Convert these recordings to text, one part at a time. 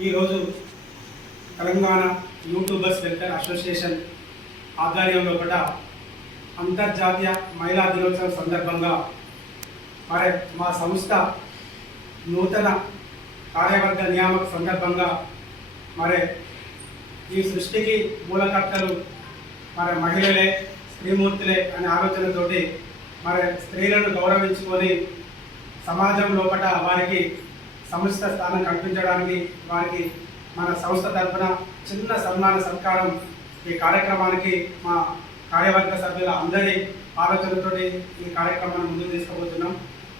ఈరోజు Telangana YouTubers welfare association ఆధ్వర్యంలో కూడా అంతర్జాతీయ మహిళా దినోత్సవం సందర్భంగా మరి మా సంస్థ నూతన కార్యవర్గ నియామక సందర్భంగా మరి ఈ సృష్టికి మూలకర్తలు మరి మహిళలే స్త్రీమూర్తులే అనే ఆలోచనతోటి మరి స్త్రీలను గౌరవించుకొని సమాజం లోపల వారికి సముచిత స్థానం కల్పించడానికి వారికి మన సంస్థ తరఫున చిన్న సన్మాన సత్కారం ఈ కార్యక్రమానికి మా కార్యవర్గ సభ్యుల అందరి ఆలోచనతో ఈ కార్యక్రమాన్ని ముందుకు తీసుకుపోతున్నాం.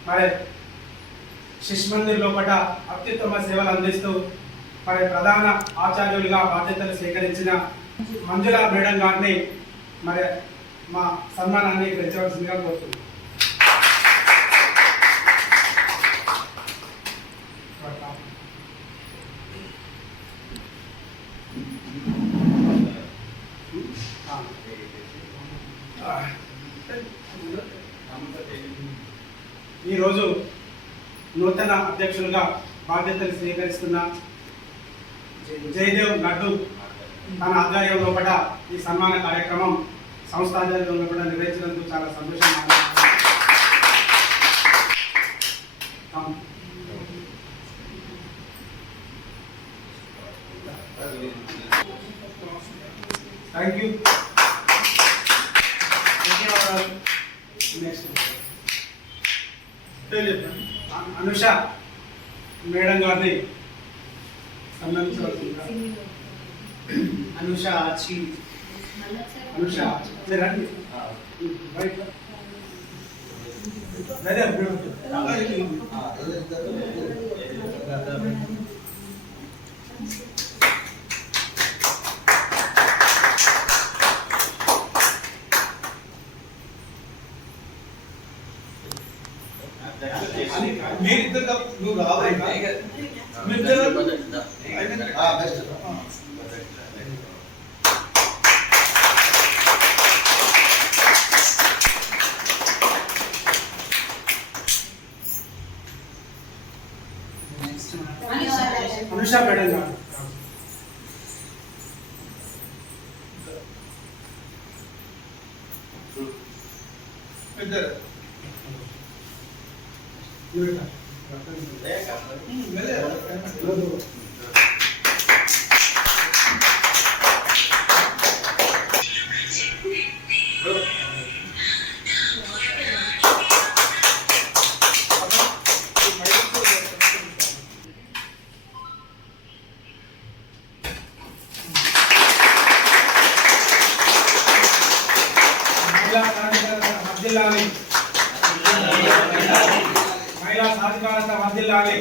మరి శిశు మందిర్ లోపల అత్యుత్తమ సేవలు అందిస్తూ మరి ప్రధాన ఆచార్యులుగా బాధ్యతలు స్వీకరించిన మంజుల మేడం గారిని మరి మా సన్మానాన్ని గ్రహించవలసిందిగా కోరుతున్నాం. ఈరోజు నూతన అధ్యక్షులుగా బాధ్యతలు స్వీకరిస్తున్న జయదేవ్ లడ్డు తన ఆధ్వర్యం లోపల ఈ సన్మాన కార్యక్రమం సంస్థ ఆధ్వర్యం లోపల నిర్వహించినందుకు చాలా సంతోషంగా. Thank you. Next Anusha madam గారిని సన్మానించవలసిందిగా. అనుష రండి బయట. మీరిద్దరు నువ్వు రావాలి అనుష మేడం గారు ఇద్దరు మహిళా సాధికారత వర్ధిల్లాలి.